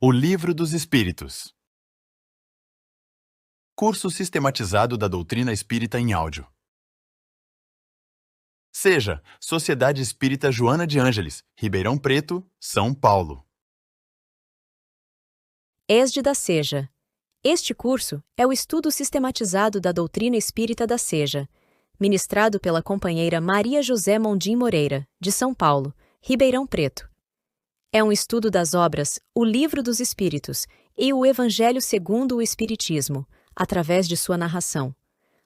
O Livro dos Espíritos. Curso sistematizado da doutrina espírita em áudio. Seja Sociedade Espírita Joana de Ângeles, Ribeirão Preto, São Paulo. ESD da Seja. Este curso é o estudo sistematizado da doutrina espírita da Seja, ministrado pela companheira Maria José Mondim Moreira, de São Paulo, Ribeirão Preto. É um estudo das obras O Livro dos Espíritos e o Evangelho segundo o Espiritismo, através de sua narração.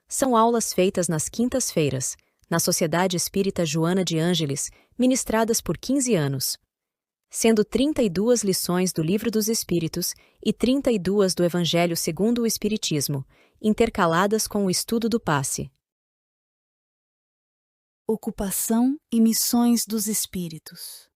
São aulas feitas nas quintas-feiras, na Sociedade Espírita Joana de Ângeles, ministradas por 15 anos. Sendo 32 lições do Livro dos Espíritos e 32 do Evangelho segundo o Espiritismo, intercaladas com o estudo do passe. Ocupação e missões dos espíritos.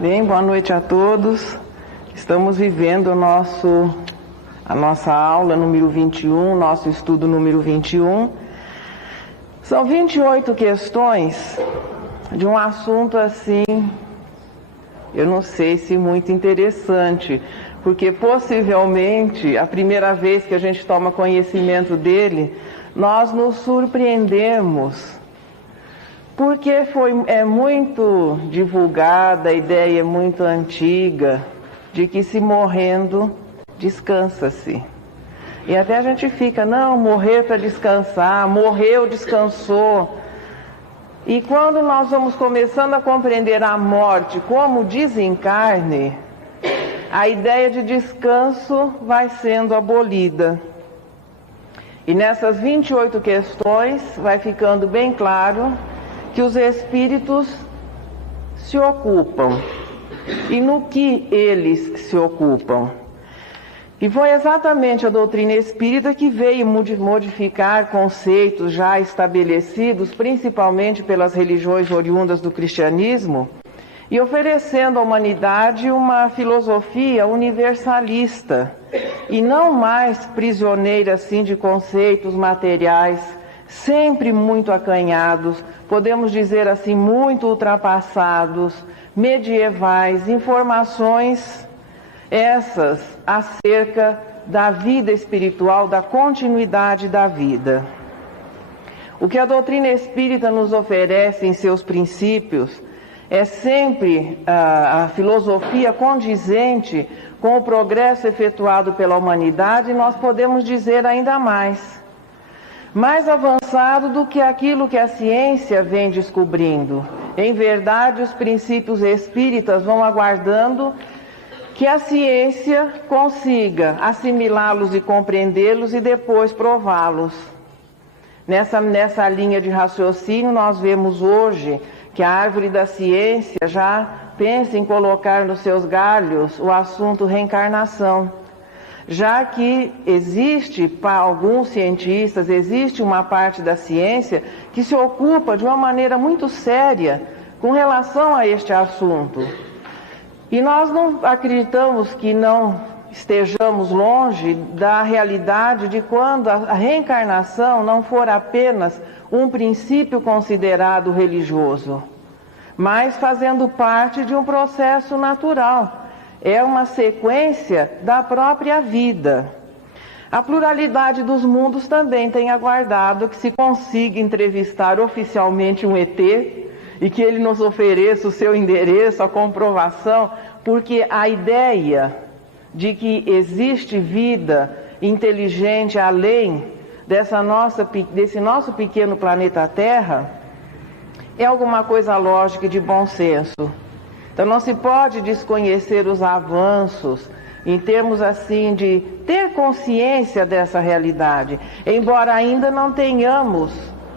Bem, boa noite a todos. Estamos vivendo a nossa aula número 21, nosso estudo número 21. São 28 questões de um assunto assim, eu não sei se muito interessante, porque possivelmente a primeira vez que a gente toma conhecimento dele, nós nos surpreendemos. Porque é muito divulgada, a ideia é muito antiga, de que se morrendo, descansa-se. E até a gente fica, não, morrer para descansar, morreu, descansou. E quando nós vamos começando a compreender a morte como desencarne, a ideia de descanso vai sendo abolida. E nessas 28 questões vai ficando bem claro que os espíritos se ocupam. E no que eles se ocupam? E foi exatamente a doutrina espírita que veio modificar conceitos já estabelecidos, principalmente pelas religiões oriundas do cristianismo, e oferecendo à humanidade uma filosofia universalista, e não mais prisioneira assim de conceitos materiais, sempre muito acanhados, podemos dizer assim, muito ultrapassados, medievais, informações essas acerca da vida espiritual, da continuidade da vida. O que a doutrina espírita nos oferece em seus princípios é sempre a filosofia condizente com o progresso efetuado pela humanidade, e nós podemos dizer ainda mais avançado do que aquilo que a ciência vem descobrindo. Em verdade, os princípios espíritas vão aguardando que a ciência consiga assimilá-los e compreendê-los e depois prová-los. Nessa linha de raciocínio, nós vemos hoje que a árvore da ciência já pensa em colocar nos seus galhos o assunto reencarnação. Já que existe, para alguns cientistas, existe uma parte da ciência que se ocupa de uma maneira muito séria com relação a este assunto. E nós não acreditamos que não estejamos longe da realidade de quando a reencarnação não for apenas um princípio considerado religioso, mas fazendo parte de um processo natural. É uma sequência da própria vida. A pluralidade dos mundos também tem aguardado que se consiga entrevistar oficialmente um ET e que ele nos ofereça o seu endereço, a comprovação, porque a ideia de que existe vida inteligente além desse nosso pequeno planeta Terra é alguma coisa lógica e de bom senso. Então não se pode desconhecer os avanços em termos assim de ter consciência dessa realidade, embora ainda não tenhamos,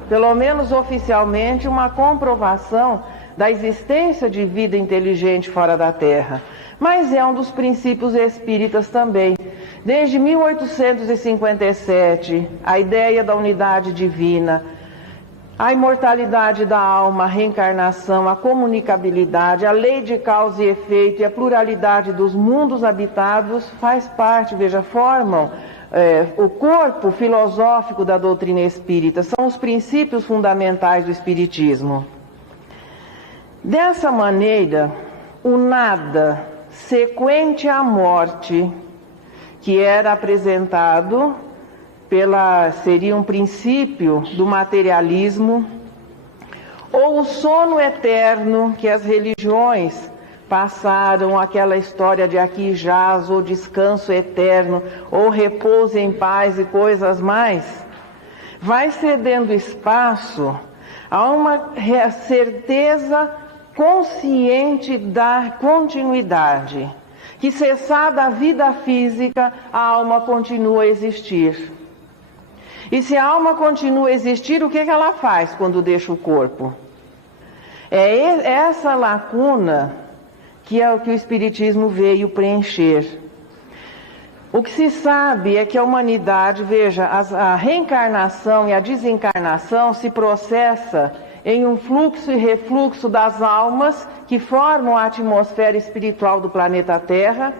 pelo menos oficialmente, uma comprovação da existência de vida inteligente fora da Terra. mas é um dos princípios espíritas também. Desde 1857, a ideia da unidade divina, a imortalidade da alma, a reencarnação, a comunicabilidade, a lei de causa e efeito e a pluralidade dos mundos habitados faz parte, formam o corpo filosófico da doutrina espírita, são os princípios fundamentais do espiritismo. Dessa maneira, o nada sequente à morte, que era apresentado seria um princípio do materialismo, ou o sono eterno que as religiões passaram, aquela história de aqui jaz, ou descanso eterno, ou repouso em paz e coisas mais, vai cedendo espaço a uma certeza consciente da continuidade, que cessada a vida física, a alma continua a existir. E se a alma continua a existir, o que ela faz quando deixa o corpo? É essa lacuna que é o que o Espiritismo veio preencher. O que se sabe é que a humanidade, a reencarnação e a desencarnação se processa em um fluxo e refluxo das almas que formam a atmosfera espiritual do planeta Terra.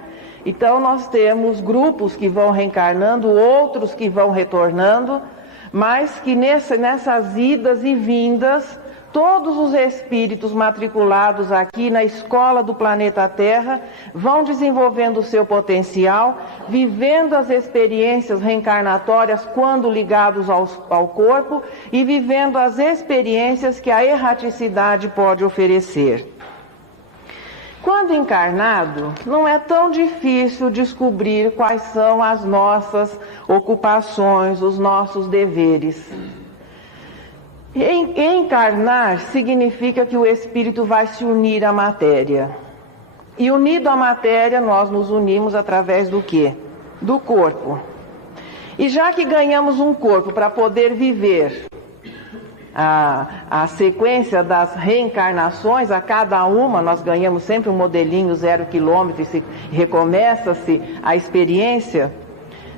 Então nós temos grupos que vão reencarnando, outros que vão retornando, mas que nessas idas e vindas, todos os espíritos matriculados aqui na escola do planeta Terra vão desenvolvendo o seu potencial, vivendo as experiências reencarnatórias quando ligados ao corpo e vivendo as experiências que a erraticidade pode oferecer. Quando encarnado, não é tão difícil descobrir quais são as nossas ocupações, os nossos deveres. Encarnar significa que o espírito vai se unir à matéria. E unido à matéria, nós nos unimos através do quê? Do corpo. E já que ganhamos um corpo para poder viver a sequência das reencarnações, a cada uma nós ganhamos sempre um modelinho 0 quilômetro e recomeça-se a experiência.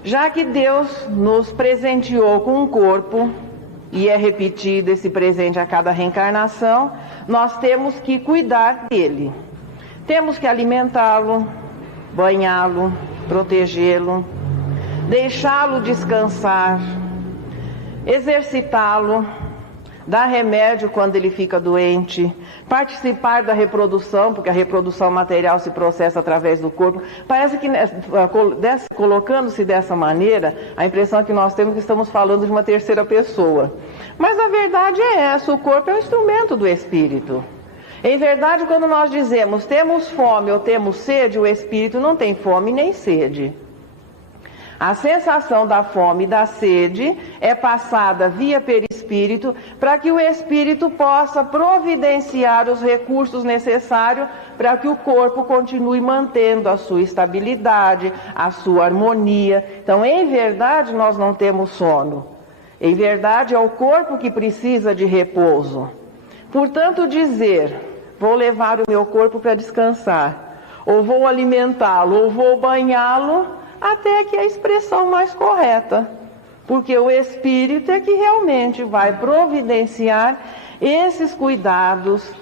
Já que Deus nos presenteou com um corpo, e é repetido esse presente a cada reencarnação, nós temos que cuidar dele. Temos que alimentá-lo, banhá-lo, protegê-lo, deixá-lo descansar, exercitá-lo, dar remédio quando ele fica doente, participar da reprodução, porque a reprodução material se processa através do corpo. Parece que, colocando-se dessa maneira, a impressão que nós temos é que estamos falando de uma terceira pessoa. Mas a verdade é essa, o corpo é um instrumento do espírito. Em verdade, quando nós dizemos temos fome ou temos sede, o espírito não tem fome nem sede. A sensação da fome e da sede é passada via perispírito para que o espírito possa providenciar os recursos necessários para que o corpo continue mantendo a sua estabilidade, a sua harmonia. Então, em verdade, nós não temos sono. Em verdade, é o corpo que precisa de repouso. Portanto, dizer, vou levar o meu corpo para descansar, ou vou alimentá-lo, ou vou banhá-lo, até que é a expressão mais correta, porque o espírito é que realmente vai providenciar esses cuidados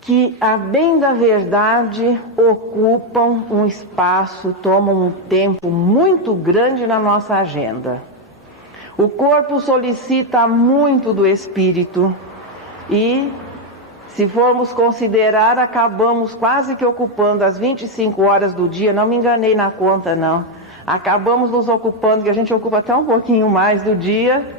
que, a bem da verdade, ocupam um espaço, tomam um tempo muito grande na nossa agenda. O corpo solicita muito do espírito e, se formos considerar, acabamos quase que ocupando as 25 horas do dia, não me enganei na conta não, acabamos nos ocupando, que a gente ocupa até um pouquinho mais do dia,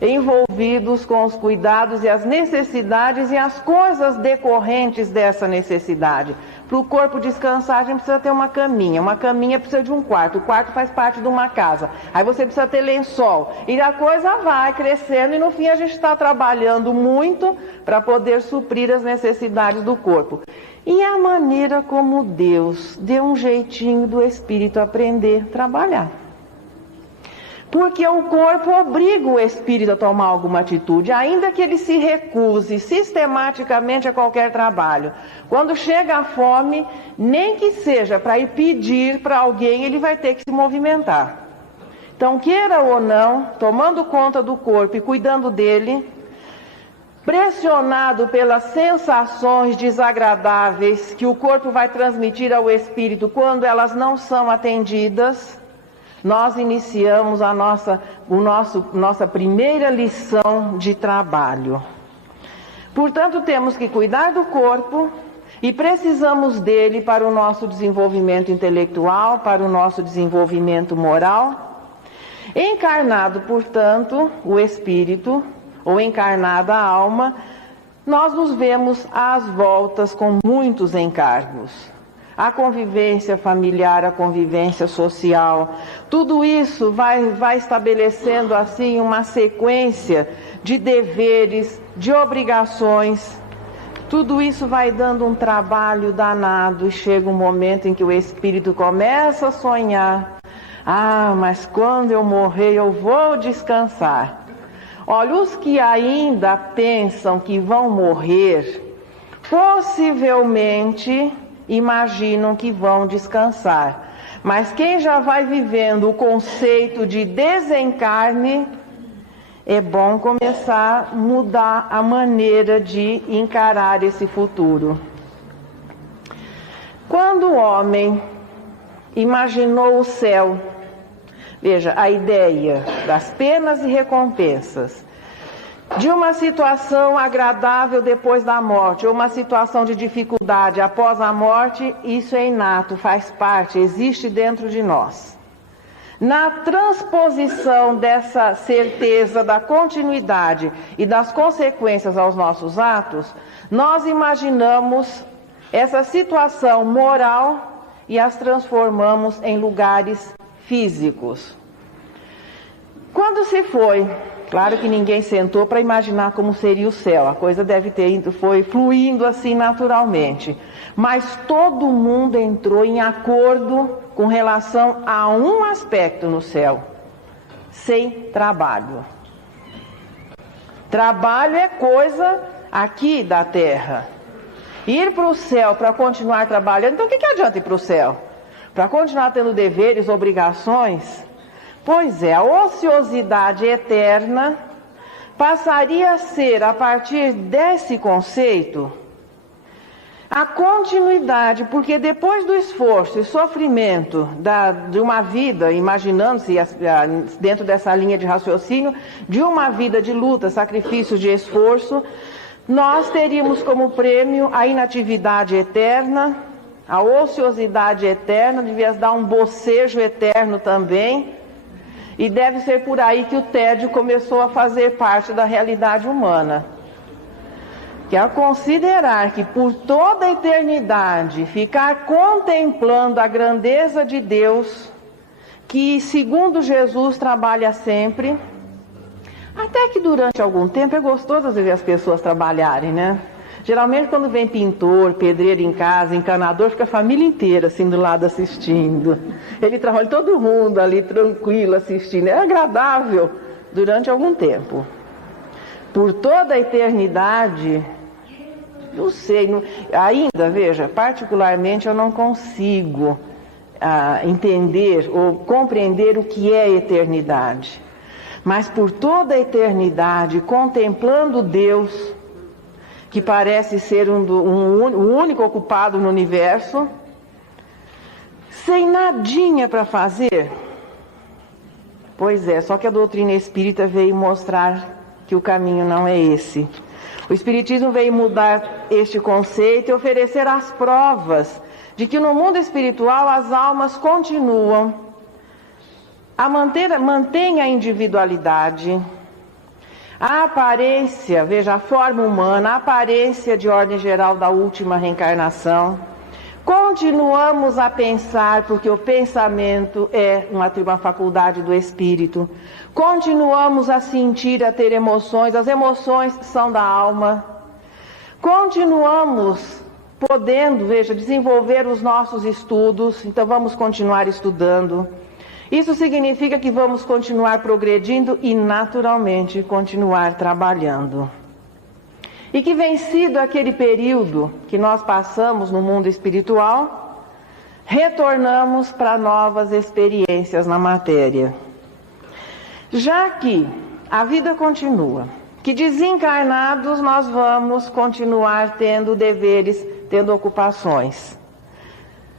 envolvidos com os cuidados e as necessidades e as coisas decorrentes dessa necessidade. Para o corpo descansar, a gente precisa ter uma caminha precisa de um quarto, o quarto faz parte de uma casa, aí você precisa ter lençol, e a coisa vai crescendo e no fim a gente está trabalhando muito para poder suprir as necessidades do corpo. E a maneira como Deus deu um jeitinho do espírito aprender a trabalhar. Porque o corpo obriga o espírito a tomar alguma atitude, ainda que ele se recuse sistematicamente a qualquer trabalho. Quando chega a fome, nem que seja para ir pedir para alguém, ele vai ter que se movimentar. Então, queira ou não, tomando conta do corpo e cuidando dele, pressionado pelas sensações desagradáveis que o corpo vai transmitir ao espírito quando elas não são atendidas, nós iniciamos a nossa primeira lição de trabalho. Portanto, temos que cuidar do corpo e precisamos dele para o nosso desenvolvimento intelectual, para o nosso desenvolvimento moral. Encarnado, portanto, o espírito, ou encarnada a alma, nós nos vemos às voltas com muitos encargos. A convivência familiar, a convivência social, tudo isso vai estabelecendo assim uma sequência de deveres, de obrigações. Tudo isso vai dando um trabalho danado e chega um momento em que o espírito começa a sonhar. Ah, mas quando eu morrer eu vou descansar. Olha, os que ainda pensam que vão morrer, possivelmente imaginam que vão descansar. Mas quem já vai vivendo o conceito de desencarne, é bom começar a mudar a maneira de encarar esse futuro. Quando o homem imaginou o céu, veja, a ideia das penas e recompensas, de uma situação agradável depois da morte, ou uma situação de dificuldade após a morte, isso é inato, faz parte, existe dentro de nós. Na transposição dessa certeza da continuidade e das consequências aos nossos atos, nós imaginamos essa situação moral e as transformamos em lugares físicos. Quando se foi, claro que ninguém sentou para imaginar como seria o céu, a coisa foi fluindo assim naturalmente, mas todo mundo entrou em acordo com relação a um aspecto no céu: sem trabalho. Trabalho é coisa aqui da terra. Ir para o céu para continuar trabalhando, então o que adianta ir para o céu? Para continuar tendo deveres, obrigações? Pois é, a ociosidade eterna passaria a ser, a partir desse conceito, a continuidade, porque depois do esforço e sofrimento de uma vida, imaginando-se dentro dessa linha de raciocínio, de uma vida de luta, sacrifício, de esforço, nós teríamos como prêmio a inatividade eterna, a ociosidade eterna, devia dar um bocejo eterno também. E deve ser por aí que o tédio começou a fazer parte da realidade humana. Que ao considerar que por toda a eternidade ficar contemplando a grandeza de Deus, que segundo Jesus trabalha sempre, até que durante algum tempo é gostoso ver as pessoas trabalharem, né? Geralmente quando vem pintor, pedreiro em casa, encanador, fica a família inteira assim do lado assistindo. Ele trabalha todo mundo ali tranquilo assistindo. É agradável durante algum tempo. Por toda a eternidade, não sei, ainda, veja, particularmente eu não consigo entender ou compreender o que é eternidade. Mas por toda a eternidade, contemplando Deus, que parece ser o único ocupado no universo, sem nadinha para fazer. Pois é, só que a doutrina espírita veio mostrar que o caminho não é esse. O espiritismo veio mudar este conceito e oferecer as provas de que no mundo espiritual as almas continuam mantém a individualidade, a aparência, veja, a forma humana, a aparência de ordem geral da última reencarnação. Continuamos a pensar, porque o pensamento é uma faculdade do espírito. Continuamos a sentir, a ter emoções, as emoções são da alma. Continuamos podendo, veja, desenvolver os nossos estudos, então vamos continuar estudando. Isso significa que vamos continuar progredindo e, naturalmente, continuar trabalhando. E que, vencido aquele período que nós passamos no mundo espiritual, retornamos para novas experiências na matéria. Já que a vida continua, que desencarnados nós vamos continuar tendo deveres, tendo ocupações.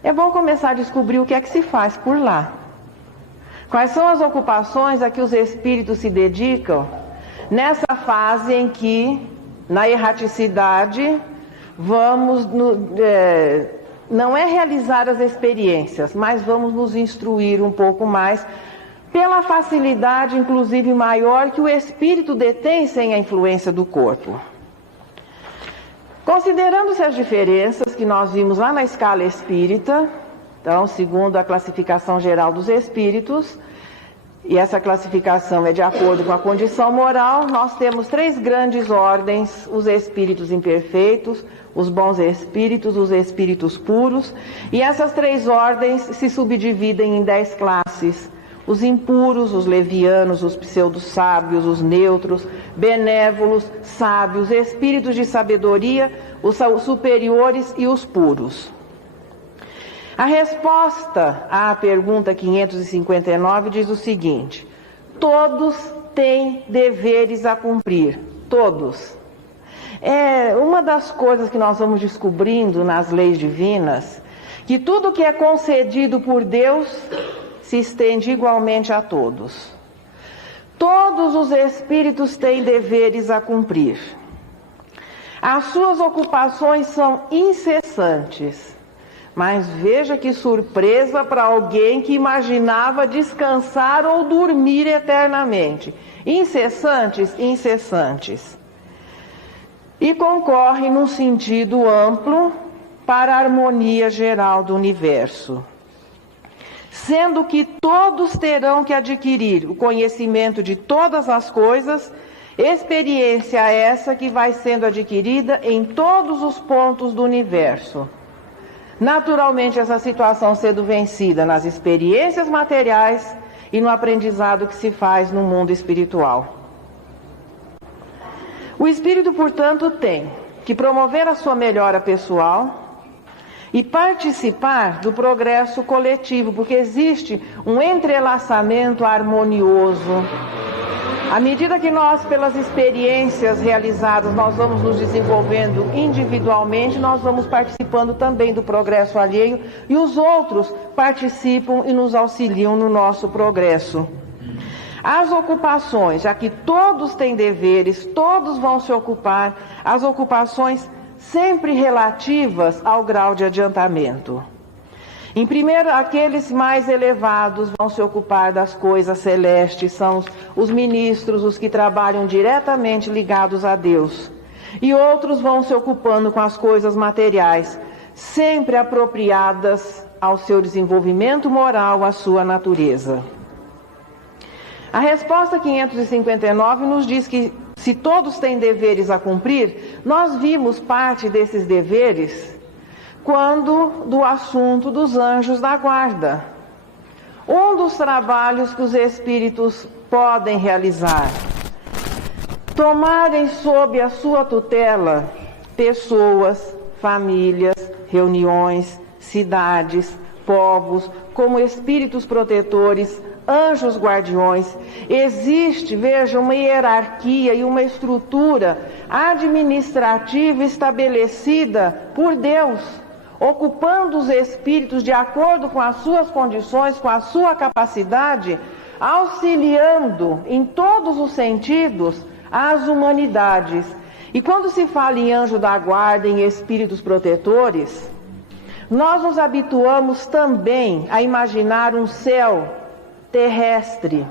É bom começar a descobrir o que é que se faz por lá. Quais são as ocupações a que os espíritos se dedicam nessa fase em que, na erraticidade, vamos, não é realizar as experiências, mas vamos nos instruir um pouco mais, pela facilidade, inclusive, maior que o espírito detém sem a influência do corpo. Considerando-se as diferenças que nós vimos lá na escala espírita, então, segundo a classificação geral dos espíritos, e essa classificação é de acordo com a condição moral, nós temos 3 grandes ordens: os espíritos imperfeitos, os bons espíritos, os espíritos puros, e essas 3 ordens se subdividem em 10 classes: os impuros, os levianos, os pseudo-sábios, os neutros, benévolos, sábios, espíritos de sabedoria, os superiores e os puros. A resposta à pergunta 559 diz o seguinte: todos têm deveres a cumprir, todos. Uma das coisas que nós vamos descobrindo nas leis divinas, que tudo que é concedido por Deus se estende igualmente a todos. Todos os espíritos têm deveres a cumprir. As suas ocupações são incessantes. Mas veja que surpresa para alguém que imaginava descansar ou dormir eternamente. Incessantes, incessantes. E concorre num sentido amplo para a harmonia geral do universo. Sendo que todos terão que adquirir o conhecimento de todas as coisas, experiência essa que vai sendo adquirida em todos os pontos do universo. Naturalmente, essa situação sendo vencida nas experiências materiais e no aprendizado que se faz no mundo espiritual. O espírito, portanto, tem que promover a sua melhora pessoal e participar do progresso coletivo, porque existe um entrelaçamento harmonioso. À medida que nós, pelas experiências realizadas, nós vamos nos desenvolvendo individualmente, nós vamos participando também do progresso alheio e os outros participam e nos auxiliam no nosso progresso. As ocupações, já que todos têm deveres, todos vão se ocupar, as ocupações sempre relativas ao grau de adiantamento. Em primeiro, aqueles mais elevados vão se ocupar das coisas celestes, são os ministros, os que trabalham diretamente ligados a Deus. E outros vão se ocupando com as coisas materiais, sempre apropriadas ao seu desenvolvimento moral, à sua natureza. A resposta 559 nos diz que, se todos têm deveres a cumprir, nós vimos parte desses deveres quando do assunto dos anjos da guarda. Um dos trabalhos que os espíritos podem realizar: tomarem sob a sua tutela pessoas, famílias, reuniões, cidades, povos, como espíritos protetores, anjos guardiões. Existe, veja, uma hierarquia e uma estrutura administrativa estabelecida por Deus, ocupando os espíritos de acordo com as suas condições, com a sua capacidade, auxiliando em todos os sentidos as humanidades. E quando se fala em anjo da guarda, em espíritos protetores, nós nos habituamos também a imaginar um céu terrestre,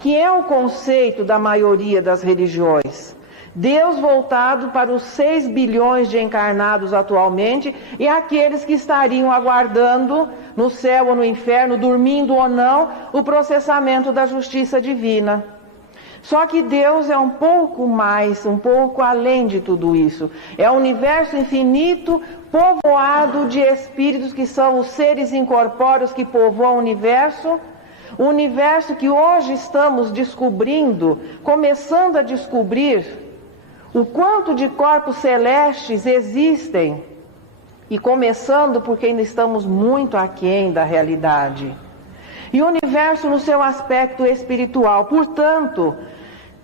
que é o conceito da maioria das religiões. Deus voltado para os 6 bilhões de encarnados atualmente e aqueles que estariam aguardando no céu ou no inferno, dormindo ou não, o processamento da justiça divina. Só que Deus é um pouco mais, um pouco além de tudo isso. É um universo infinito, povoado de espíritos que são os seres incorpóreos que povoam o universo, O universo que hoje estamos descobrindo, começando a descobrir o quanto de corpos celestes existem, e começando porque ainda estamos muito aquém da realidade. E o universo no seu aspecto espiritual. Portanto,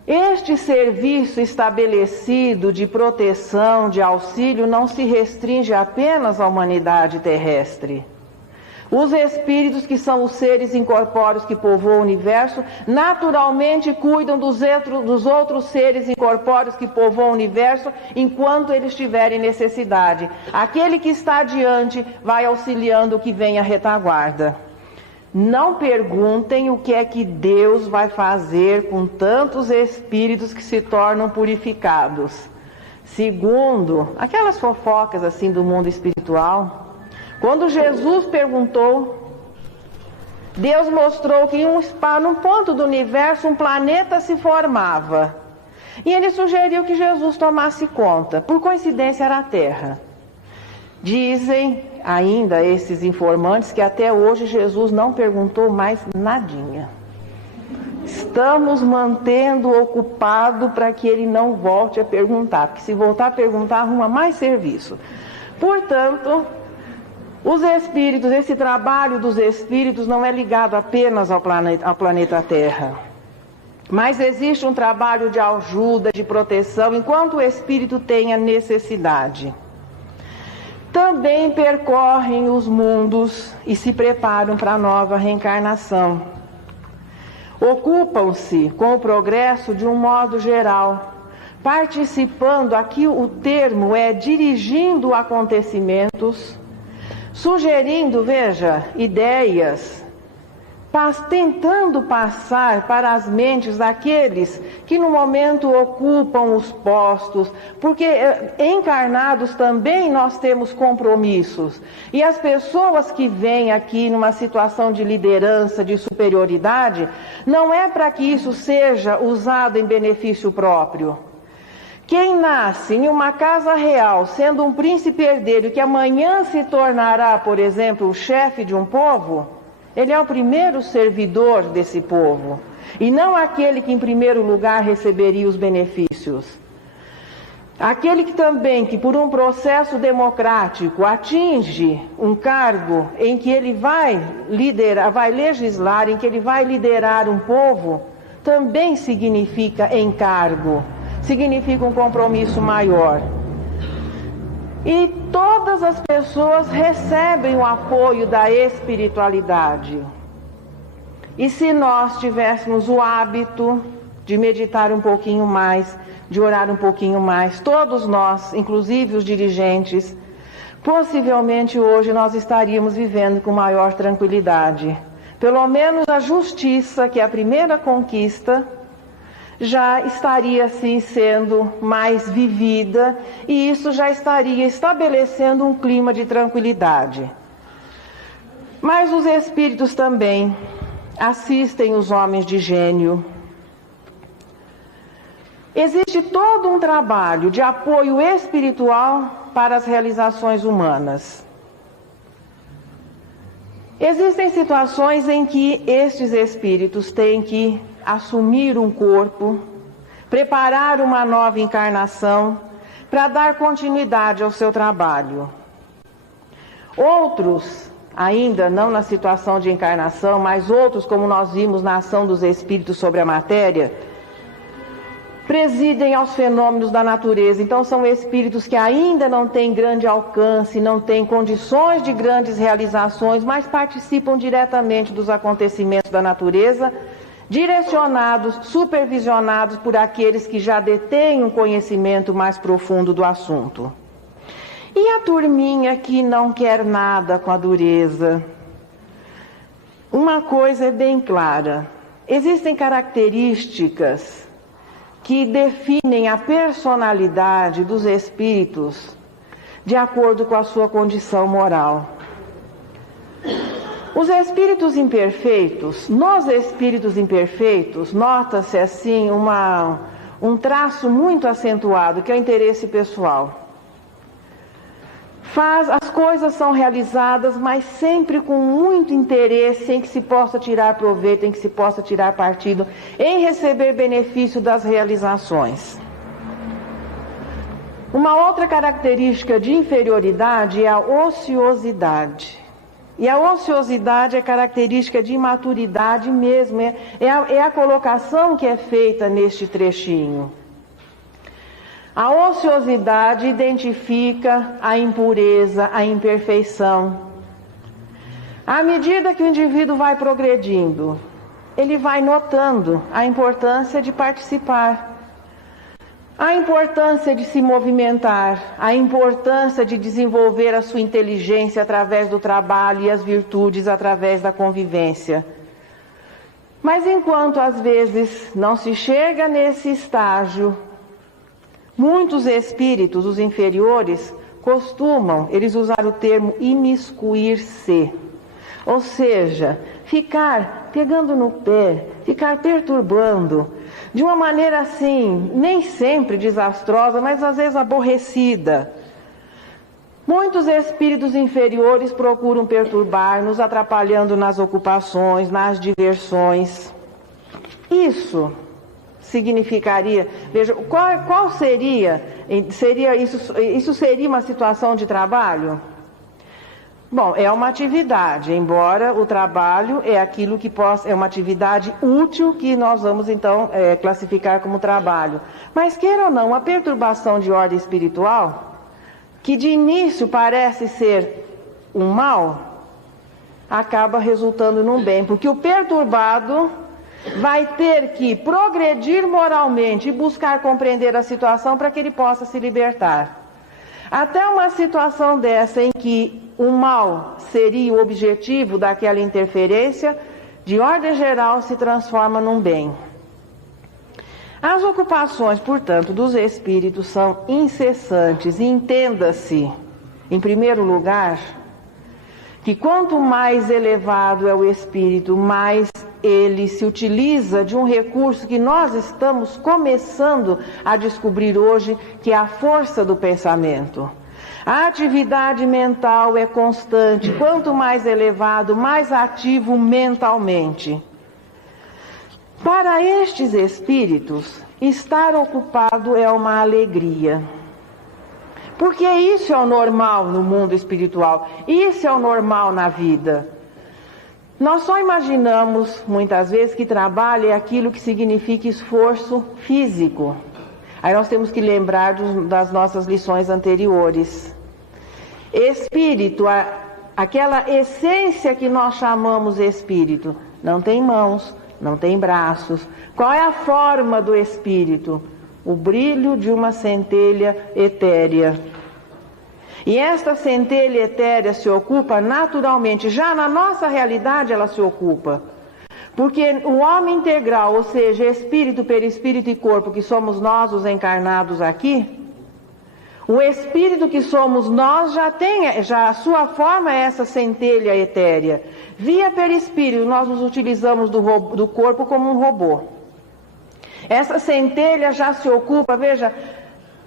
este serviço estabelecido de proteção, de auxílio, não se restringe apenas à humanidade terrestre. Os espíritos, que são os seres incorpóreos que povoam o universo, naturalmente cuidam dos outros seres incorpóreos que povoam o universo enquanto eles tiverem necessidade. Aquele que está adiante vai auxiliando o que vem à retaguarda. Não perguntem o que é que Deus vai fazer com tantos espíritos que se tornam purificados. Segundo, aquelas fofocas assim do mundo espiritual, quando Jesus perguntou, Deus mostrou que num ponto do universo um planeta se formava. E ele sugeriu que Jesus tomasse conta. Por coincidência era a Terra. Dizem ainda esses informantes que até hoje Jesus não perguntou mais nadinha. Estamos mantendo ocupado para que ele não volte a perguntar, porque se voltar a perguntar arruma mais serviço. Portanto, os espíritos, esse trabalho dos espíritos não é ligado apenas ao planeta Terra. Mas existe um trabalho de ajuda, de proteção, enquanto o espírito tenha necessidade. Também percorrem os mundos e se preparam para a nova reencarnação. Ocupam-se com o progresso de um modo geral, participando, aqui o termo é dirigindo acontecimentos, sugerindo, veja, ideias, tentando passar para as mentes daqueles que no momento ocupam os postos, porque encarnados também nós temos compromissos. E as pessoas que vêm aqui numa situação de liderança, de superioridade, não é para que isso seja usado em benefício próprio. Quem nasce em uma casa real, sendo um príncipe herdeiro, que amanhã se tornará, por exemplo, o chefe de um povo, ele é o primeiro servidor desse povo, e não aquele que em primeiro lugar receberia os benefícios. Aquele que por um processo democrático atinge um cargo em que ele vai liderar, vai legislar, em que ele vai liderar um povo, também significa encargo, significa um compromisso maior. E todas as pessoas recebem o apoio da espiritualidade. E se nós tivéssemos o hábito de meditar um pouquinho mais, de orar um pouquinho mais, todos nós, inclusive os dirigentes, possivelmente hoje nós estaríamos vivendo com maior tranquilidade. Pelo menos a justiça, que é a primeira conquista, já estaria assim sendo mais vivida, e isso já estaria estabelecendo um clima de tranquilidade. Mas os espíritos também assistem os homens de gênio. Existe todo um trabalho de apoio espiritual para as realizações humanas. Existem situações em que estes espíritos têm que assumir um corpo, preparar uma nova encarnação para dar continuidade ao seu trabalho. Outros, ainda não na situação de encarnação, mas outros, como nós vimos na ação dos espíritos sobre a matéria, presidem aos fenômenos da natureza. Então são espíritos que ainda não têm grande alcance, não têm condições de grandes realizações, mas participam diretamente dos acontecimentos da natureza, direcionados, supervisionados por aqueles que já detêm um conhecimento mais profundo do assunto. E a turminha que não quer nada com a dureza? Uma coisa é bem clara: existem características que definem a personalidade dos espíritos de acordo com a sua condição moral. Os espíritos imperfeitos, nos espíritos imperfeitos, nota-se assim um traço muito acentuado, que é o interesse pessoal. As coisas são realizadas, mas sempre com muito interesse em que se possa tirar proveito, em que se possa tirar partido, em receber benefício das realizações. Uma outra característica de inferioridade é a ociosidade. E a ociosidade é característica de imaturidade mesmo, é a colocação que é feita neste trechinho. A ociosidade identifica a impureza, a imperfeição. À medida que o indivíduo vai progredindo, ele vai notando a importância de participar, a importância de se movimentar, a importância de desenvolver a sua inteligência através do trabalho e as virtudes através da convivência. Mas enquanto às vezes não se chega nesse estágio, muitos espíritos, os inferiores, costumam, eles usaram o termo imiscuir-se. Ou seja, ficar pegando no pé, ficar perturbando, de uma maneira assim, nem sempre desastrosa, mas às vezes aborrecida. Muitos espíritos inferiores procuram perturbar-nos, atrapalhando nas ocupações, nas diversões. Isso significaria, veja, qual seria isso seria uma situação de trabalho? Bom, é uma atividade, embora o trabalho é aquilo que é uma atividade útil que nós vamos então classificar como trabalho. Mas queira ou não, a perturbação de ordem espiritual, que de início parece ser um mal, acaba resultando num bem, porque o perturbado vai ter que progredir moralmente e buscar compreender a situação para que ele possa se libertar. Até uma situação dessa em que o mal seria o objetivo daquela interferência, de ordem geral se transforma num bem. As ocupações, portanto, dos espíritos são incessantes, e entenda-se, em primeiro lugar, que quanto mais elevado é o espírito, mais ele se utiliza de um recurso que nós estamos começando a descobrir hoje, que é a força do pensamento. A atividade mental é constante, quanto mais elevado, mais ativo mentalmente. Para estes espíritos, estar ocupado é uma alegria. Porque isso é o normal no mundo espiritual, isso é o normal na vida. Nós só imaginamos, muitas vezes, que trabalho é aquilo que significa esforço físico. Aí nós temos que lembrar das nossas lições anteriores. Espírito, aquela essência que nós chamamos espírito, não tem mãos, não tem braços. Qual é a forma do espírito? O brilho de uma centelha etérea. E esta centelha etérea se ocupa naturalmente, já na nossa realidade ela se ocupa. Porque o homem integral, ou seja, espírito, perispírito e corpo, que somos nós os encarnados aqui, o espírito que somos nós já a sua forma é essa centelha etérea. Via perispírito, nós nos utilizamos do corpo como um robô. Essa centelha já se ocupa, veja,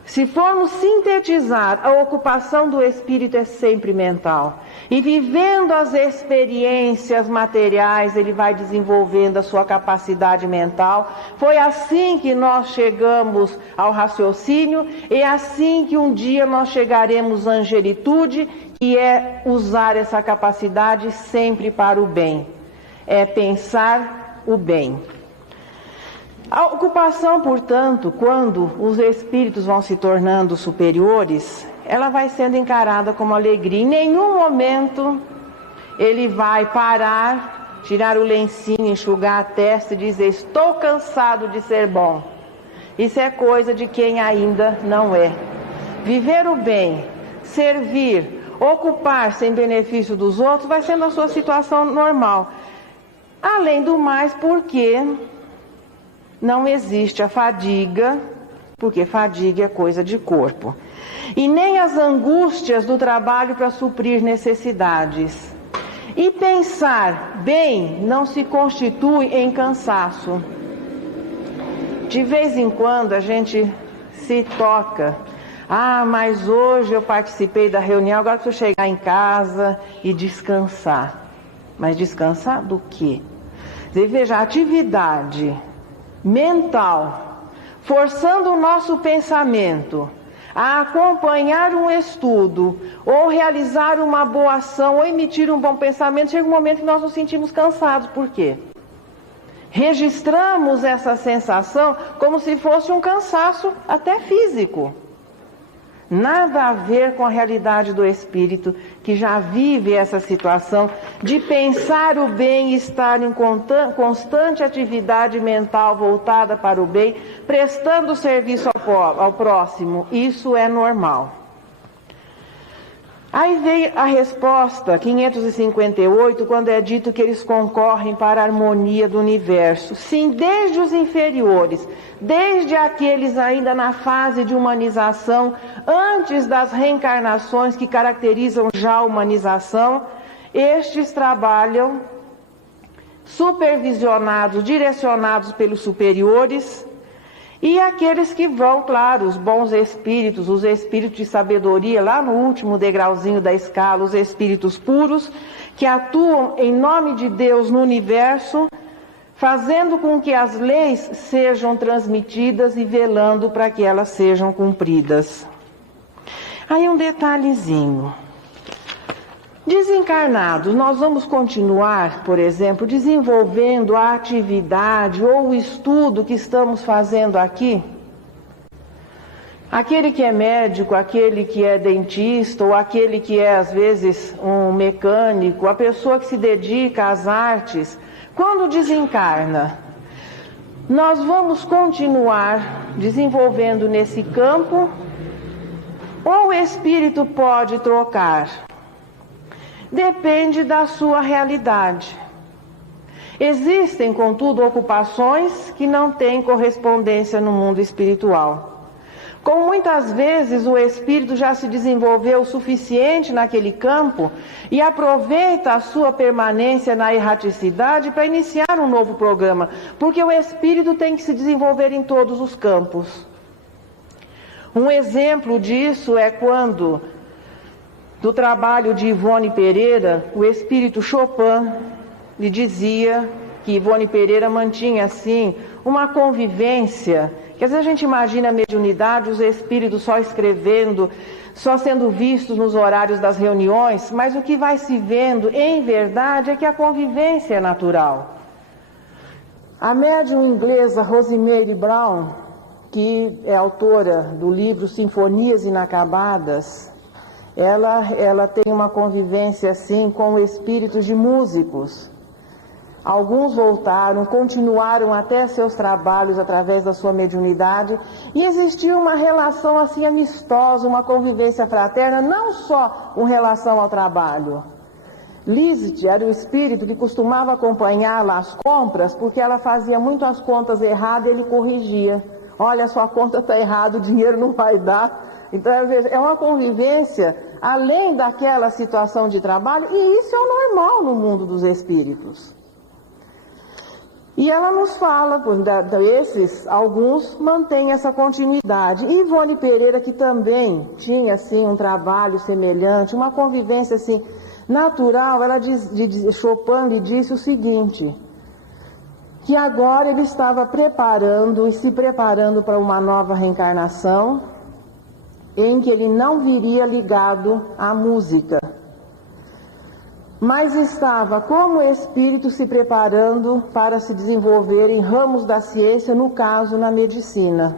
se formos sintetizar, a ocupação do espírito é sempre mental. E vivendo as experiências materiais, ele vai desenvolvendo a sua capacidade mental. Foi assim que nós chegamos ao raciocínio, e é assim que um dia nós chegaremos à angelitude, que é usar essa capacidade sempre para o bem. É pensar o bem. A ocupação, portanto, quando os espíritos vão se tornando superiores, ela vai sendo encarada como alegria. Em nenhum momento ele vai parar, tirar o lencinho, enxugar a testa e dizer: estou cansado de ser bom. Isso é coisa de quem ainda não é. Viver o bem, servir, ocupar-se em benefício dos outros vai sendo a sua situação normal. Além do mais, porque não existe a fadiga, porque fadiga é coisa de corpo. E nem as angústias do trabalho para suprir necessidades. E pensar bem não se constitui em cansaço. De vez em quando a gente se toca. Ah, mas hoje eu participei da reunião, agora preciso chegar em casa e descansar. Mas descansar do quê? Veja, a atividade mental, forçando o nosso pensamento a acompanhar um estudo, ou realizar uma boa ação, ou emitir um bom pensamento, chega um momento que nós nos sentimos cansados. Por quê? Registramos essa sensação como se fosse um cansaço até físico. Nada a ver com a realidade do espírito, que já vive essa situação de pensar o bem e estar em constante atividade mental voltada para o bem, prestando serviço ao próximo. Isso é normal. Aí vem a resposta 558, quando é dito que eles concorrem para a harmonia do universo. Sim, desde os inferiores, desde aqueles ainda na fase de humanização, antes das reencarnações que caracterizam já a humanização, estes trabalham supervisionados, direcionados pelos superiores. E aqueles que vão, claro, os bons espíritos, os espíritos de sabedoria, lá no último degrauzinho da escala, os espíritos puros, que atuam em nome de Deus no universo, fazendo com que as leis sejam transmitidas e velando para que elas sejam cumpridas. Aí um detalhezinho. Desencarnados, nós vamos continuar, por exemplo, desenvolvendo a atividade ou o estudo que estamos fazendo aqui? Aquele que é médico, aquele que é dentista, ou aquele que é, às vezes, um mecânico, a pessoa que se dedica às artes, quando desencarna, nós vamos continuar desenvolvendo nesse campo, ou o espírito pode trocar? Depende da sua realidade. Existem, contudo, ocupações que não têm correspondência no mundo espiritual. Como muitas vezes o espírito já se desenvolveu o suficiente naquele campo e aproveita a sua permanência na erraticidade para iniciar um novo programa, porque o espírito tem que se desenvolver em todos os campos. Um exemplo disso é quando, do trabalho de Ivone Pereira, o espírito Chopin lhe dizia que Ivone Pereira mantinha assim uma convivência, que às vezes a gente imagina a mediunidade, os espíritos só escrevendo, só sendo vistos nos horários das reuniões, mas o que vai se vendo em verdade é que a convivência é natural. A médium inglesa Rosemary Brown, que é autora do livro Sinfonias Inacabadas, ela tem uma convivência assim com espíritos de músicos. Alguns voltaram, continuaram até seus trabalhos através da sua mediunidade, e existia uma relação assim amistosa, uma convivência fraterna, não só com relação ao trabalho. Lizzie era o espírito que costumava acompanhá-la às compras, porque ela fazia muito as contas erradas e ele corrigia. Olha, sua conta está errada, o dinheiro não vai dar. Então, é uma convivência além daquela situação de trabalho, e isso é o normal no mundo dos espíritos. E ela nos fala, esses, alguns mantêm essa continuidade. E Ivone Pereira, que também tinha assim um trabalho semelhante, uma convivência assim natural, Chopin lhe disse o seguinte, que agora ele estava se preparando para uma nova reencarnação, em que ele não viria ligado à música, mas estava como espírito se preparando para se desenvolver em ramos da ciência, no caso na medicina.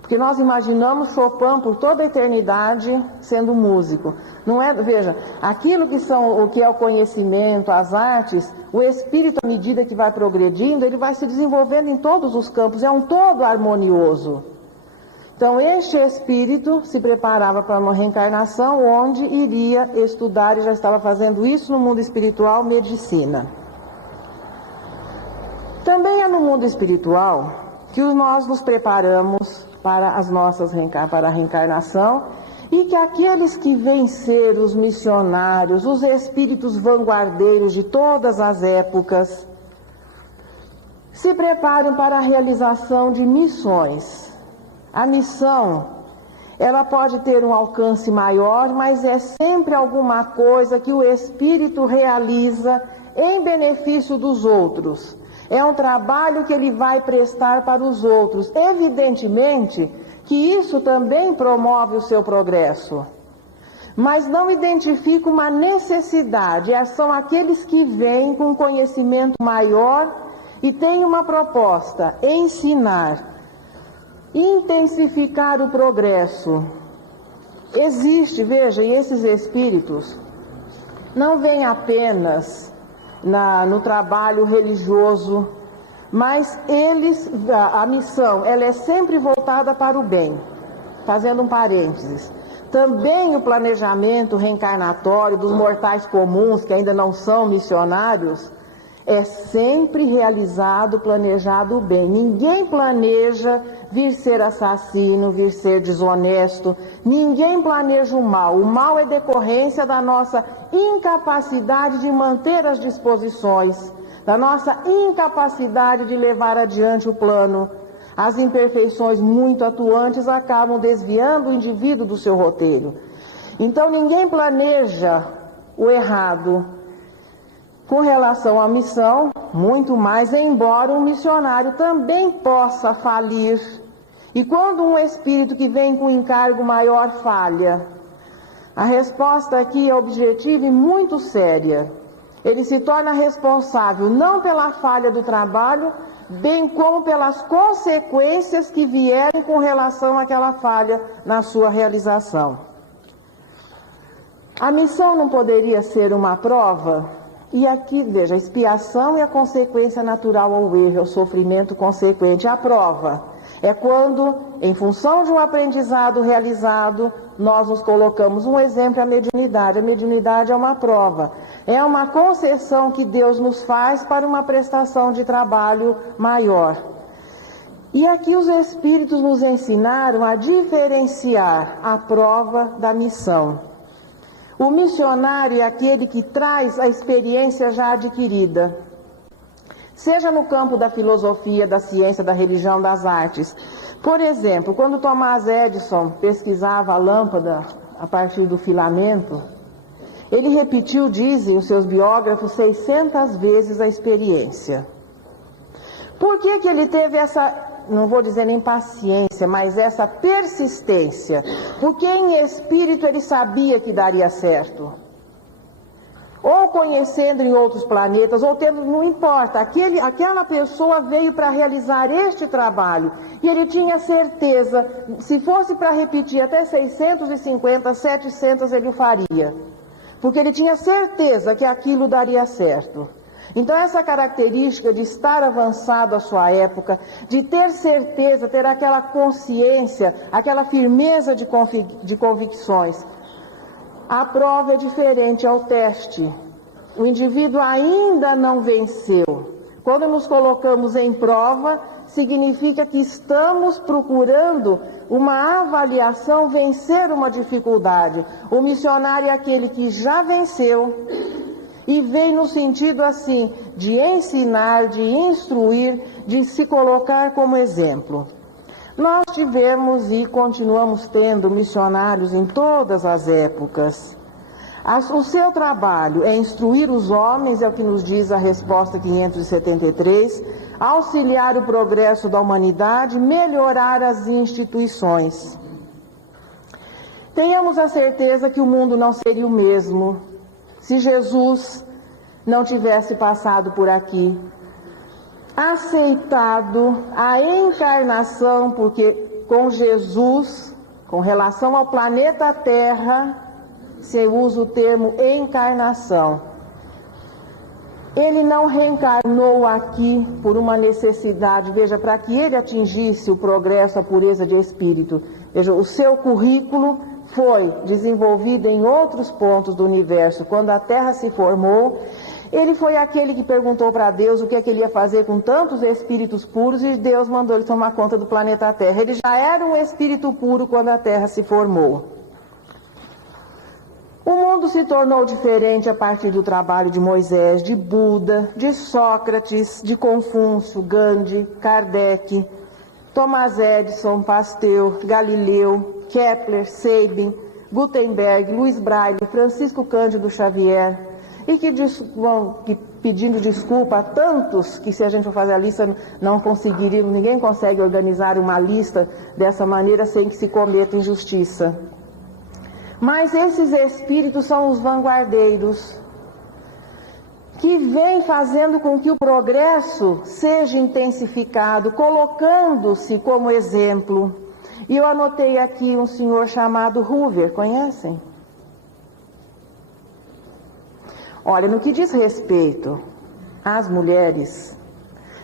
Porque nós imaginamos Chopin por toda a eternidade sendo músico. Não é, veja, aquilo o que é o conhecimento, as artes, o espírito, à medida que vai progredindo, ele vai se desenvolvendo em todos os campos, é um todo harmonioso. Então, este espírito se preparava para uma reencarnação onde iria estudar, e já estava fazendo isso no mundo espiritual, medicina. Também é no mundo espiritual que nós nos preparamos para para a reencarnação, e que aqueles que vêm ser os missionários, os espíritos vanguardeiros de todas as épocas, se preparam para a realização de missões. A missão ela pode ter um alcance maior, mas é sempre alguma coisa que o espírito realiza em benefício dos outros. É um trabalho que ele vai prestar para os outros. Evidentemente que isso também promove o seu progresso, mas não identifica uma necessidade. São aqueles que vêm com conhecimento maior e têm uma proposta: ensinar, intensificar o progresso. Existe, veja, e esses espíritos não vêm apenas no trabalho religioso, mas a missão, ela é sempre voltada para o bem. Fazendo um parênteses, também o planejamento reencarnatório dos mortais comuns, que ainda não são missionários, é sempre realizado, planejado o bem. Ninguém planeja vir ser assassino, vir ser desonesto. Ninguém planeja o mal. O mal é decorrência da nossa incapacidade de manter as disposições, da nossa incapacidade de levar adiante o plano. As imperfeições muito atuantes acabam desviando o indivíduo do seu roteiro. Então ninguém planeja o errado. Com relação à missão, muito mais, embora um missionário também possa falir. E quando um espírito que vem com encargo maior falha, a resposta aqui é objetiva e muito séria. Ele se torna responsável não pela falha do trabalho, bem como pelas consequências que vierem com relação àquela falha na sua realização. A missão não poderia ser uma prova? E aqui, veja, a expiação é a consequência natural ao erro, é o sofrimento consequente. A prova é quando, em função de um aprendizado realizado, nós nos colocamos. Um exemplo é a mediunidade. A mediunidade é uma prova, é uma concessão que Deus nos faz para uma prestação de trabalho maior. E aqui os Espíritos nos ensinaram a diferenciar a prova da missão. O missionário é aquele que traz a experiência já adquirida, seja no campo da filosofia, da ciência, da religião, das artes. Por exemplo, quando Thomas Edison pesquisava a lâmpada a partir do filamento, ele repetiu, dizem os seus biógrafos, 600 vezes a experiência. Por que ele teve essa, não vou dizer nem paciência, mas essa persistência? Porque em espírito ele sabia que daria certo. Ou conhecendo em outros planetas, ou tendo, não importa, aquela pessoa veio para realizar este trabalho, e ele tinha certeza, se fosse para repetir até 650, 700 ele o faria, porque ele tinha certeza que aquilo daria certo. Então essa característica de estar avançado à sua época, de ter certeza, ter aquela consciência, aquela firmeza de convicções. A prova é diferente ao teste. O indivíduo ainda não venceu. Quando nos colocamos em prova, significa que estamos procurando uma avaliação, vencer uma dificuldade. O missionário é aquele que já venceu e vem no sentido assim, de ensinar, de instruir, de se colocar como exemplo. Nós tivemos e continuamos tendo missionários em todas as épocas. O seu trabalho é instruir os homens, é o que nos diz a resposta 573, auxiliar o progresso da humanidade, melhorar as instituições. Tenhamos a certeza que o mundo não seria o mesmo se Jesus não tivesse passado por aqui, aceitado a encarnação, porque com Jesus, com relação ao planeta Terra, se usa o termo encarnação. Ele não reencarnou aqui por uma necessidade, veja, para que ele atingisse o progresso, a pureza de espírito. Veja, o seu currículo foi desenvolvido em outros pontos do universo. Quando a Terra se formou, ele foi aquele que perguntou para Deus o que é que ele ia fazer com tantos espíritos puros, e Deus mandou ele tomar conta do planeta Terra. Ele já era um espírito puro quando a Terra se formou. O mundo se tornou diferente a partir do trabalho de Moisés, de Buda, de Sócrates, de Confúcio, Gandhi, Kardec. Thomas Edison, Pasteur, Galileu, Kepler, Sabin, Gutenberg, Louis Braille, Francisco Cândido Xavier, e que pedindo desculpa a tantos que, se a gente for fazer a lista, não conseguiríamos, ninguém consegue organizar uma lista dessa maneira sem que se cometa injustiça. Mas esses espíritos são os vanguardeiros, que vêm fazendo com que o progresso seja intensificado, colocando-se como exemplo. E eu anotei aqui um senhor chamado Hoover, conhecem? Olha, no que diz respeito às mulheres,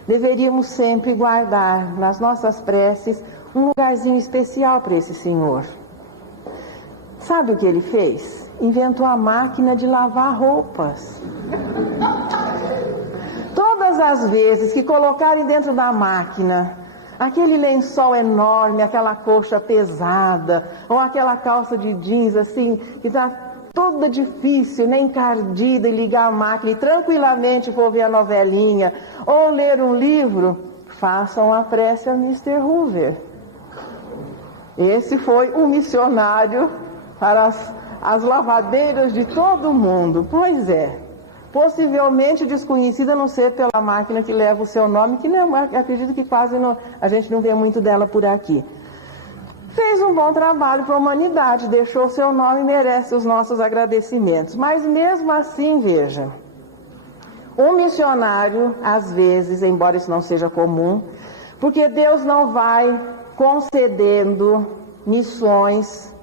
deveríamos sempre guardar nas nossas preces um lugarzinho especial para esse senhor. Sabe o que ele fez? Inventou a máquina de lavar roupas. Todas as vezes que colocarem dentro da máquina aquele lençol enorme, aquela coxa pesada, ou aquela calça de jeans assim, que está toda difícil, né, encardida, e ligar a máquina e tranquilamente for ver a novelinha ou ler um livro, façam a prece a Mr. Hoover. Esse foi um missionário para as lavadeiras de todo o mundo. Pois é, possivelmente desconhecida, a não ser pela máquina que leva o seu nome, que não, acredito que quase não, a gente não vê muito dela por aqui. Fez um bom trabalho para a humanidade, deixou seu nome e merece os nossos agradecimentos. Mas mesmo assim, veja, um missionário, às vezes, embora isso não seja comum, porque Deus não vai concedendo missões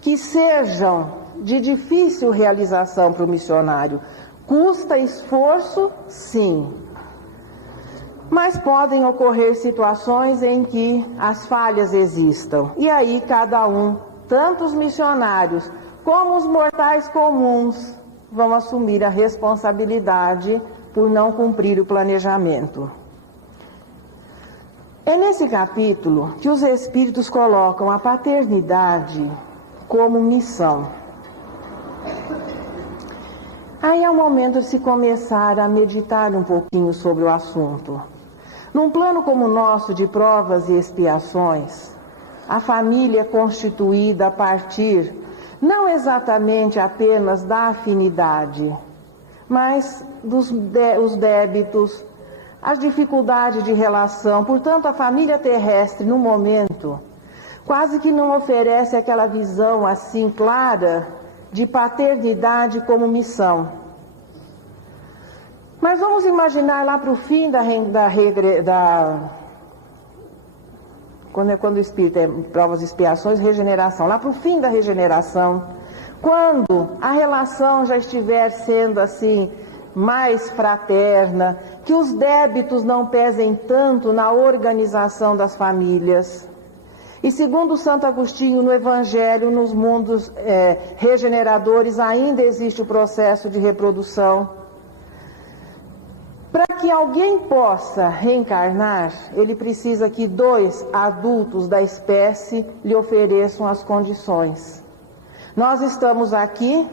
que sejam de difícil realização para o missionário. Custa esforço, sim. Mas podem ocorrer situações em que as falhas existam. E aí cada um, tanto os missionários como os mortais comuns, vão assumir a responsabilidade por não cumprir o planejamento. É nesse capítulo que os espíritos colocam a paternidade como missão. Aí é o momento de se começar a meditar um pouquinho sobre o assunto. Num plano como o nosso de provas e expiações, a família é constituída a partir, não exatamente apenas da afinidade, mas os débitos, as dificuldades de relação. Portanto, a família terrestre, no momento, quase que não oferece aquela visão assim clara de paternidade como missão. Mas vamos imaginar lá para o fim quando o espírito é provas e expiações, regeneração, lá para o fim da regeneração, quando a relação já estiver sendo assim mais fraterna, que os débitos não pesem tanto na organização das famílias. E segundo Santo Agostinho, no Evangelho, nos mundos regeneradores, ainda existe o processo de reprodução. Para que alguém possa reencarnar, ele precisa que 2 adultos da espécie lhe ofereçam as condições. Nós estamos aqui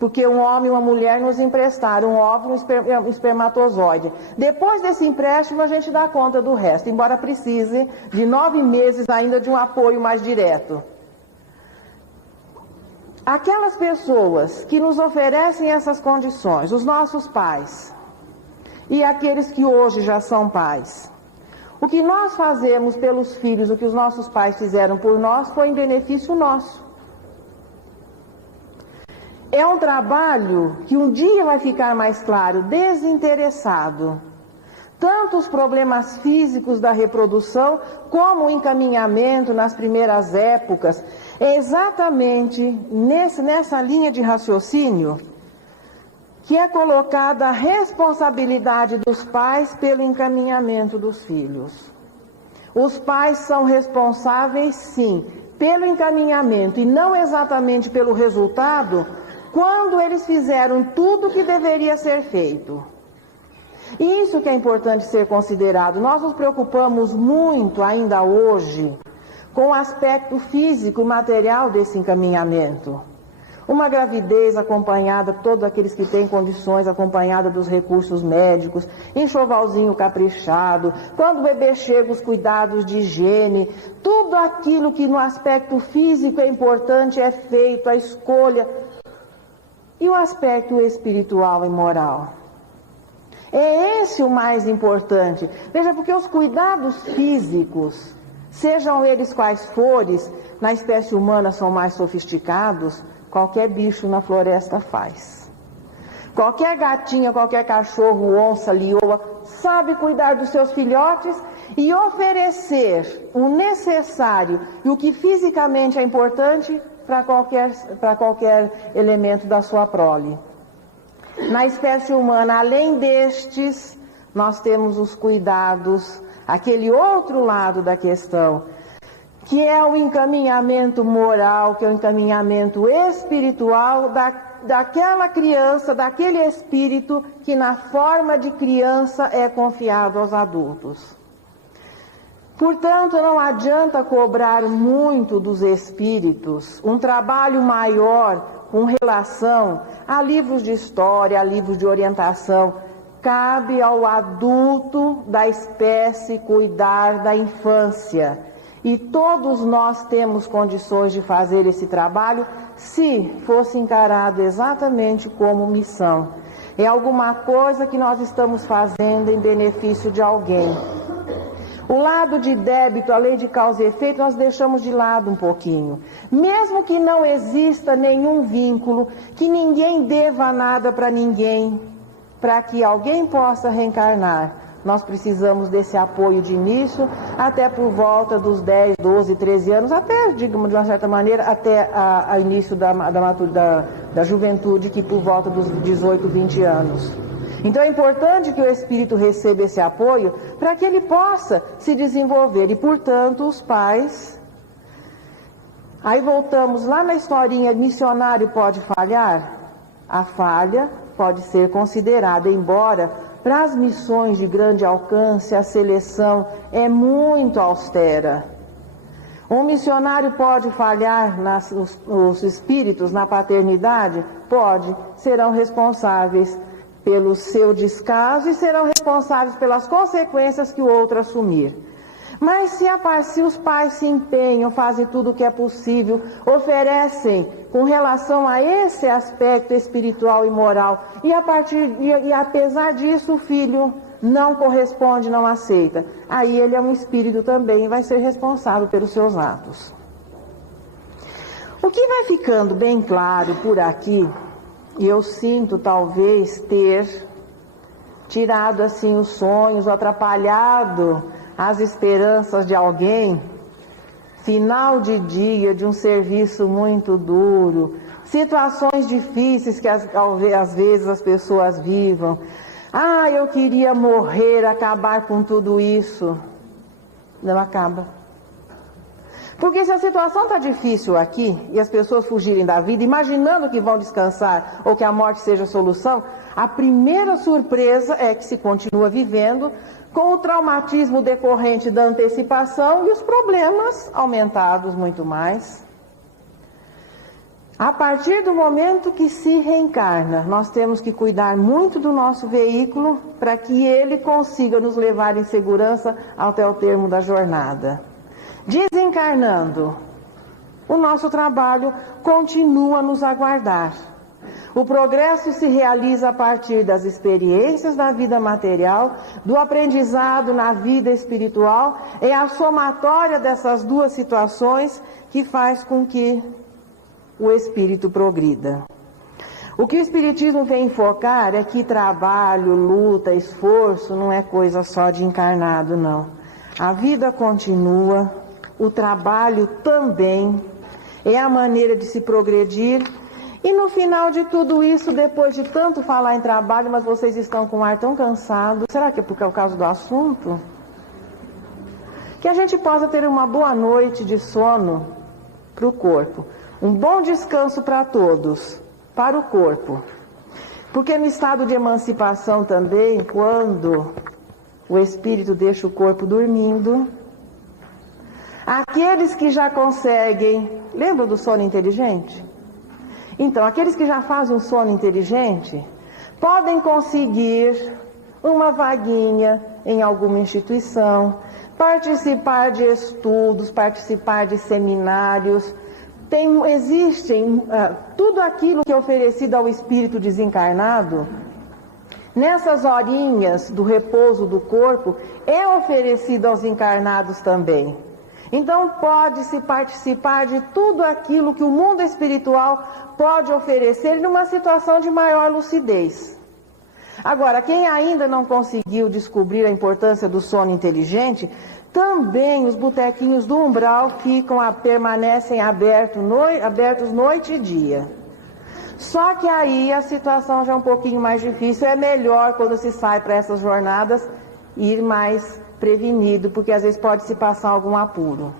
porque um homem e uma mulher nos emprestaram um óvulo e um espermatozoide. Depois desse empréstimo, a gente dá conta do resto, embora precise de 9 meses ainda de um apoio mais direto. Aquelas pessoas que nos oferecem essas condições, os nossos pais e aqueles que hoje já são pais, o que nós fazemos pelos filhos, o que os nossos pais fizeram por nós, foi em benefício nosso. É um trabalho que um dia vai ficar mais claro, desinteressado. Tanto os problemas físicos da reprodução, como o encaminhamento nas primeiras épocas. É exatamente nessa linha de raciocínio que é colocada a responsabilidade dos pais pelo encaminhamento dos filhos. Os pais são responsáveis, sim, pelo encaminhamento e não exatamente pelo resultado, quando eles fizeram tudo o que deveria ser feito. E isso que é importante ser considerado. Nós nos preocupamos muito ainda hoje com o aspecto físico e material desse encaminhamento. Uma gravidez acompanhada, todos aqueles que têm condições, acompanhada dos recursos médicos, enxovalzinho caprichado, quando o bebê chega, os cuidados de higiene, tudo aquilo que no aspecto físico é importante é feito, a escolha. E o aspecto espiritual e moral? É esse o mais importante. Veja, porque os cuidados físicos, sejam eles quais forem, na espécie humana são mais sofisticados, qualquer bicho na floresta faz. Qualquer gatinha, qualquer cachorro, onça, leoa, sabe cuidar dos seus filhotes e oferecer o necessário e o que fisicamente é importante para qualquer elemento da sua prole. Na espécie humana, além destes, nós temos os cuidados, aquele outro lado da questão, que é o encaminhamento moral, que é o encaminhamento espiritual daquela criança, daquele espírito que na forma de criança é confiado aos adultos. Portanto, não adianta cobrar muito dos espíritos, um trabalho maior com relação a livros de história, a livros de orientação. Cabe ao adulto da espécie cuidar da infância. E todos nós temos condições de fazer esse trabalho se fosse encarado exatamente como missão. É alguma coisa que nós estamos fazendo em benefício de alguém. O lado de débito, a lei de causa e efeito, nós deixamos de lado um pouquinho. Mesmo que não exista nenhum vínculo, que ninguém deva nada para ninguém, para que alguém possa reencarnar, nós precisamos desse apoio de início, até por volta dos 10, 12, 13 anos, até, digamos de uma certa maneira, até o início da juventude, que por volta dos 18, 20 anos. Então é importante que o espírito receba esse apoio para que ele possa se desenvolver. E, portanto, os pais... Aí voltamos lá na historinha, missionário pode falhar? A falha pode ser considerada, embora para as missões de grande alcance a seleção é muito austera. Um missionário pode falhar os espíritos na paternidade? Pode, serão responsáveis pelo seu descaso e serão responsáveis pelas consequências que o outro assumir. Mas se os pais se empenham, fazem tudo o que é possível, oferecem com relação a esse aspecto espiritual e moral, e apesar disso o filho não corresponde, não aceita, aí ele é um espírito também e vai ser responsável pelos seus atos. O que vai ficando bem claro por aqui, e eu sinto talvez ter tirado assim os sonhos, atrapalhado as esperanças de alguém, final de dia, de um serviço muito duro, situações difíceis que às vezes as pessoas vivam. Ah, eu queria morrer, acabar com tudo isso. Não acaba. Porque se a situação está difícil aqui, e as pessoas fugirem da vida, imaginando que vão descansar, ou que a morte seja a solução, a primeira surpresa é que se continua vivendo com o traumatismo decorrente da antecipação e os problemas aumentados muito mais. A partir do momento que se reencarna, nós temos que cuidar muito do nosso veículo para que ele consiga nos levar em segurança até o termo da jornada. Desencarnando, o nosso trabalho continua a nos aguardar. O progresso se realiza a partir das experiências da vida material, do aprendizado na vida espiritual. É a somatória dessas duas situações que faz com que o espírito progrida. O que o espiritismo vem enfocar é que trabalho, luta, esforço não é coisa só de encarnado, não. A vida continua, o trabalho também é a maneira de se progredir. E no final de tudo isso, depois de tanto falar em trabalho, mas vocês estão com o ar tão cansado, será que é por causa do assunto? Que a gente possa ter uma boa noite de sono para o corpo, um bom descanso para todos, para o corpo. Porque no estado de emancipação também, quando o espírito deixa o corpo dormindo, aqueles que já conseguem, lembra do sono inteligente? Então, aqueles que já fazem um sono inteligente podem conseguir uma vaguinha em alguma instituição, participar de estudos, participar de seminários. Existem tudo aquilo que é oferecido ao espírito desencarnado, nessas horinhas do repouso do corpo, é oferecido aos encarnados também. Então pode-se participar de tudo aquilo que o mundo espiritual pode oferecer numa situação de maior lucidez. Agora, quem ainda não conseguiu descobrir a importância do sono inteligente, também os botequinhos do umbral permanecem abertos noite e dia. Só que aí a situação já é um pouquinho mais difícil. É melhor, quando se sai para essas jornadas, ir mais prevenido, porque às vezes pode se passar algum apuro.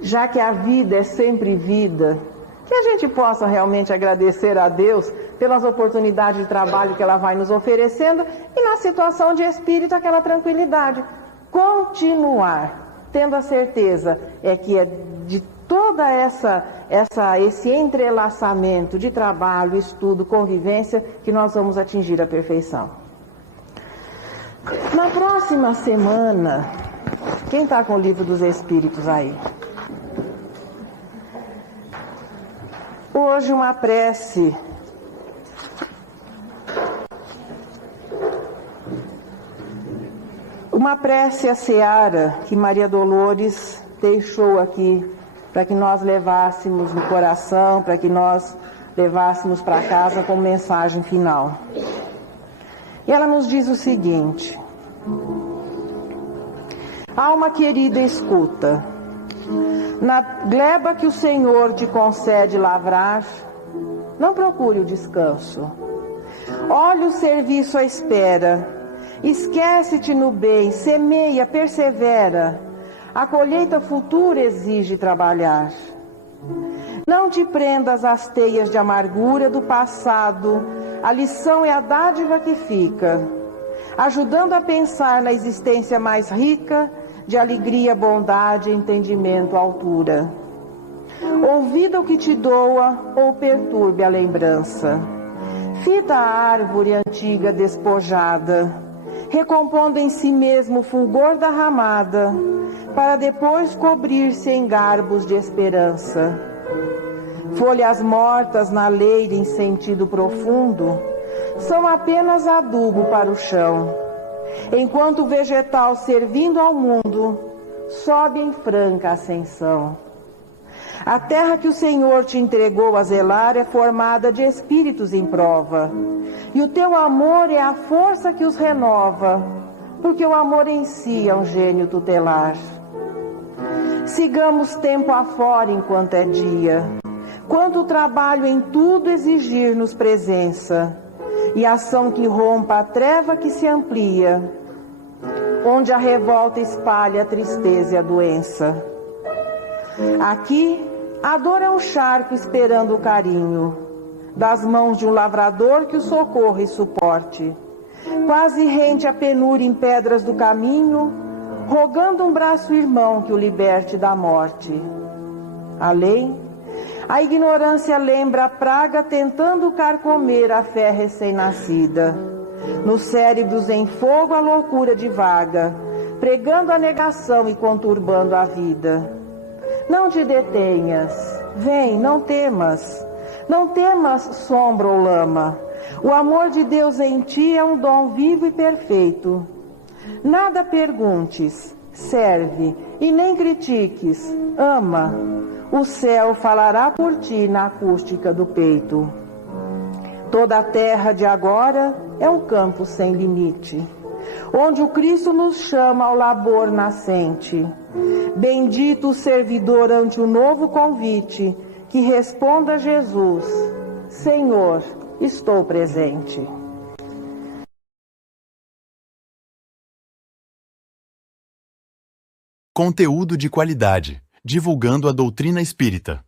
Já que a vida é sempre vida, que a gente possa realmente agradecer a Deus pelas oportunidades de trabalho que ela vai nos oferecendo, e na situação de espírito aquela tranquilidade. Continuar, tendo a certeza que é de toda esse entrelaçamento de trabalho, estudo, convivência, que nós vamos atingir a perfeição. Na próxima semana, quem está com o Livro dos Espíritos aí? Hoje uma prece. Uma prece à seara que Maria Dolores deixou aqui para que nós levássemos no coração, para que nós levássemos para casa como mensagem final. E ela nos diz o seguinte: alma querida, escuta. Na gleba que o Senhor te concede lavrar, não procure o descanso. Olha o serviço à espera. Esquece-te no bem, semeia, persevera. A colheita futura exige trabalhar. Não te prendas às teias de amargura do passado. A lição é a dádiva que fica, ajudando a pensar na existência mais rica de alegria, bondade, entendimento, altura. Ouvida o que te doa ou perturbe a lembrança. Fita a árvore antiga despojada, recompondo em si mesmo o fulgor da ramada, para depois cobrir-se em garbos de esperança. Folhas mortas na leira em sentido profundo são apenas adubo para o chão, enquanto o vegetal servindo ao mundo sobe em franca ascensão. A terra que o Senhor te entregou a zelar é formada de espíritos em prova, e o teu amor é a força que os renova, porque o amor em si é um gênio tutelar. Sigamos tempo afora enquanto é dia, quanto o trabalho em tudo exigir-nos presença, e ação que rompa a treva que se amplia, onde a revolta espalha a tristeza e a doença. Aqui, a dor é um charco esperando o carinho das mãos de um lavrador que o socorra e suporte. Quase rente a penúria em pedras do caminho, rogando um braço irmão que o liberte da morte. Além, a ignorância lembra a praga tentando carcomer a fé recém-nascida. Nos cérebros em fogo a loucura divaga, pregando a negação e conturbando a vida. Não te detenhas, vem, não temas. Não temas sombra ou lama. O amor de Deus em ti é um dom vivo e perfeito. Nada perguntes, serve, e nem critiques, ama. O céu falará por ti na acústica do peito. Toda a terra de agora é um campo sem limite, onde o Cristo nos chama ao labor nascente. Bendito o servidor ante o novo convite, que responda a Jesus: Senhor, estou presente. Conteúdo de qualidade, divulgando a doutrina espírita.